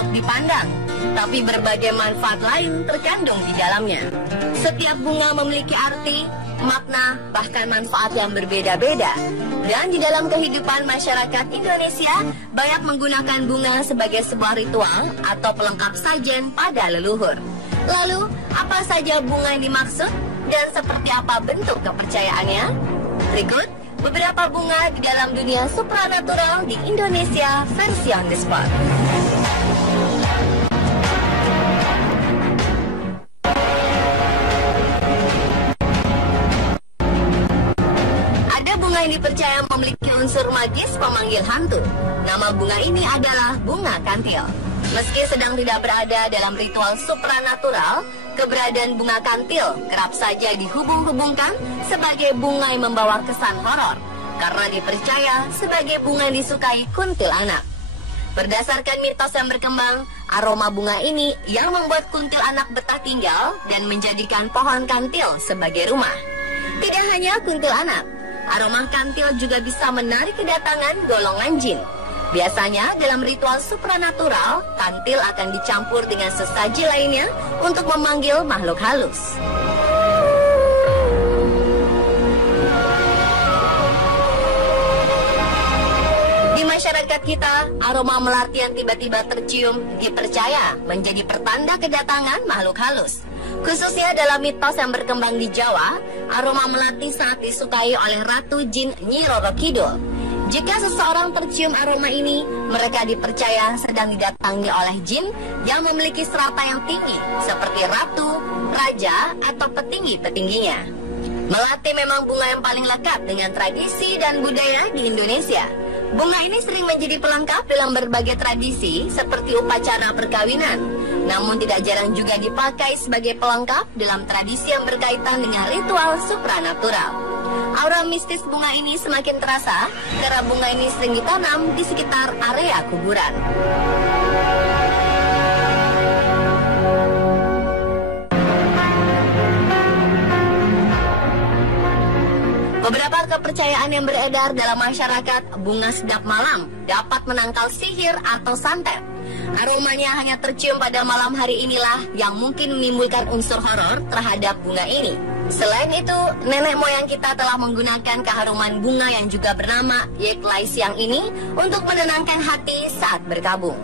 untuk dipandang, tapi berbagai manfaat lain terkandung di dalamnya. Setiap bunga memiliki arti, makna, bahkan manfaat yang berbeda-beda. Dan di dalam kehidupan masyarakat Indonesia, banyak menggunakan bunga sebagai sebuah ritual atau pelengkap sajen pada leluhur. Lalu, apa saja bunga yang dimaksud dan seperti apa bentuk kepercayaannya? Berikut beberapa bunga di dalam dunia supranatural di Indonesia versi on the spot. Ada bunga yang dipercaya memiliki unsur magis pemanggil hantu. Nama bunga ini adalah bunga kantil. Meski sedang tidak berada dalam ritual supranatural, keberadaan bunga kantil kerap saja dihubung-hubungkan sebagai bunga yang membawa kesan horor karena dipercaya sebagai bunga yang disukai kuntilanak. Berdasarkan mitos yang berkembang, aroma bunga ini yang membuat kuntilanak betah tinggal dan menjadikan pohon kantil sebagai rumah. Tidak hanya kuntilanak, aroma kantil juga bisa menarik kedatangan golongan jin. Biasanya dalam ritual supranatural, kantil akan dicampur dengan sesaji lainnya untuk memanggil makhluk halus. Di masyarakat kita, aroma melati yang tiba-tiba tercium dipercaya menjadi pertanda kedatangan makhluk halus. Khususnya dalam mitos yang berkembang di Jawa, aroma melati sangat disukai oleh Ratu Jin Nyi Roro Kidul. Jika seseorang tercium aroma ini, mereka dipercaya sedang didatangi oleh jin yang memiliki strata yang tinggi, seperti ratu, raja, atau petinggi-petingginya. Melati memang bunga yang paling lekat dengan tradisi dan budaya di Indonesia. Bunga ini sering menjadi pelengkap dalam berbagai tradisi, seperti upacara perkawinan. Namun tidak jarang juga dipakai sebagai pelengkap dalam tradisi yang berkaitan dengan ritual supranatural. Aura mistis bunga ini semakin terasa karena bunga ini sering ditanam di sekitar area kuburan. Beberapa kepercayaan yang beredar dalam masyarakat, bunga sedap malam dapat menangkal sihir atau santet. Aromanya hanya tercium pada malam hari inilah yang mungkin menimbulkan unsur horor terhadap bunga ini. Selain itu, nenek moyang kita telah menggunakan keharuman bunga yang juga bernama Yek Lai Siang ini untuk menenangkan hati saat berkabung.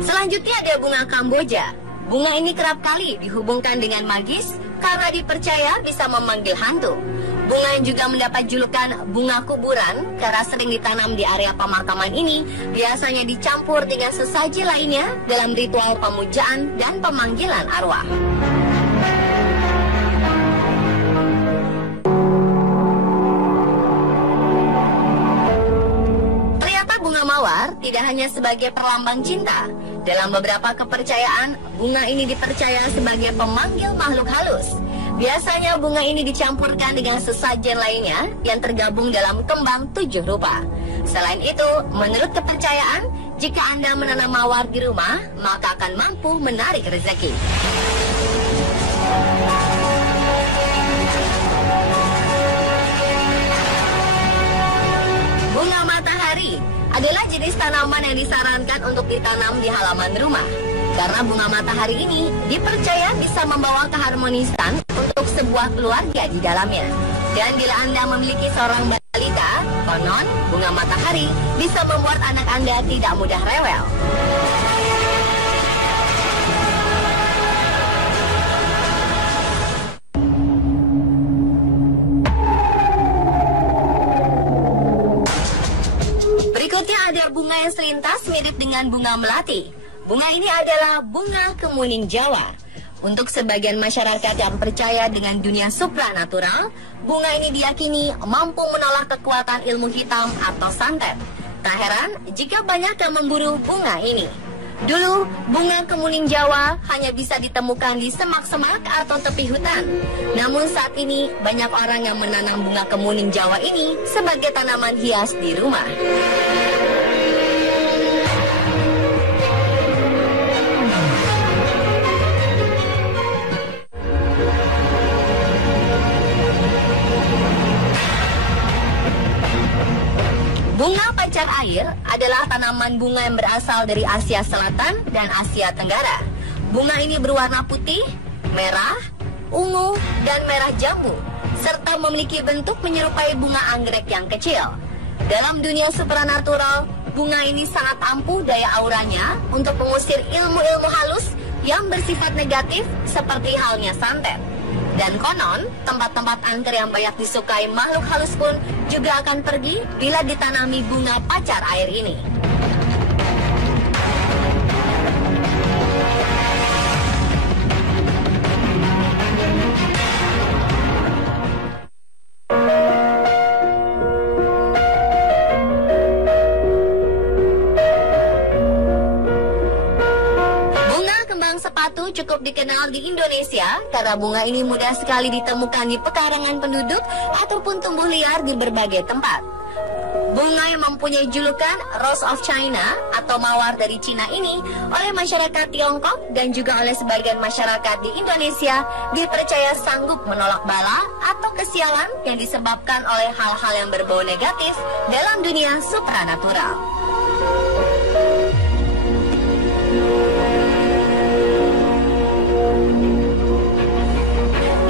Selanjutnya ada bunga Kamboja. Bunga ini kerap kali dihubungkan dengan magis karena dipercaya bisa memanggil hantu. Bunga yang juga mendapat julukan bunga kuburan karena sering ditanam di area pemakaman ini biasanya dicampur dengan sesaji lainnya dalam ritual pemujaan dan pemanggilan arwah. Ternyata bunga mawar tidak hanya sebagai perlambang cinta. Dalam beberapa kepercayaan, bunga ini dipercaya sebagai pemanggil makhluk halus. Biasanya bunga ini dicampurkan dengan sesajen lainnya yang tergabung dalam kembang 7 rupa. Selain itu, menurut kepercayaan, jika Anda menanam mawar di rumah, maka akan mampu menarik rezeki. Bunga matahari adalah jenis tanaman yang disarankan untuk ditanam di halaman rumah. Karena bunga matahari ini dipercaya bisa membawa keharmonisan untuk sebuah keluarga di dalamnya. Dan bila Anda memiliki seorang balita, konon bunga matahari bisa membuat anak Anda tidak mudah rewel. Berikutnya ada bunga yang selintas mirip dengan bunga melati. Bunga ini adalah bunga kemuning Jawa. Untuk sebagian masyarakat yang percaya dengan dunia supranatural, bunga ini diyakini mampu menolak kekuatan ilmu hitam atau santet. Tak heran jika banyak yang memburu bunga ini. Dulu, bunga kemuning Jawa hanya bisa ditemukan di semak-semak atau tepi hutan. Namun saat ini, banyak orang yang menanam bunga kemuning Jawa ini sebagai tanaman hias di rumah. pacar air adalah tanaman bunga yang berasal dari Asia Selatan dan Asia Tenggara. Bunga ini berwarna putih, merah, ungu, dan merah jambu, serta memiliki bentuk menyerupai bunga anggrek yang kecil. Dalam dunia supranatural, bunga ini sangat ampuh daya auranya untuk mengusir ilmu-ilmu halus yang bersifat negatif seperti halnya santet. Dan konon, tempat-tempat angker yang banyak disukai makhluk halus pun juga akan pergi bila ditanami bunga pacar air ini. Sepatu cukup dikenal di Indonesia karena bunga ini mudah sekali ditemukan di pekarangan penduduk ataupun tumbuh liar di berbagai tempat. Bunga yang mempunyai julukan Rose of China atau mawar dari Cina ini oleh masyarakat Tiongkok dan juga oleh sebagian masyarakat di Indonesia dipercaya sanggup menolak bala atau kesialan yang disebabkan oleh hal-hal yang berbau negatif dalam dunia supranatural.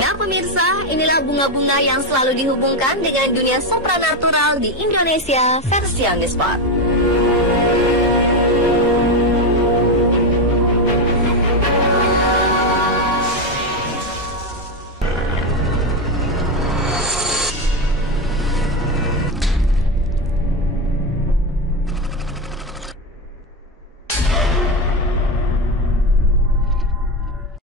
Nah pemirsa, inilah bunga-bunga yang selalu dihubungkan dengan dunia supranatural di Indonesia versi On The Spot.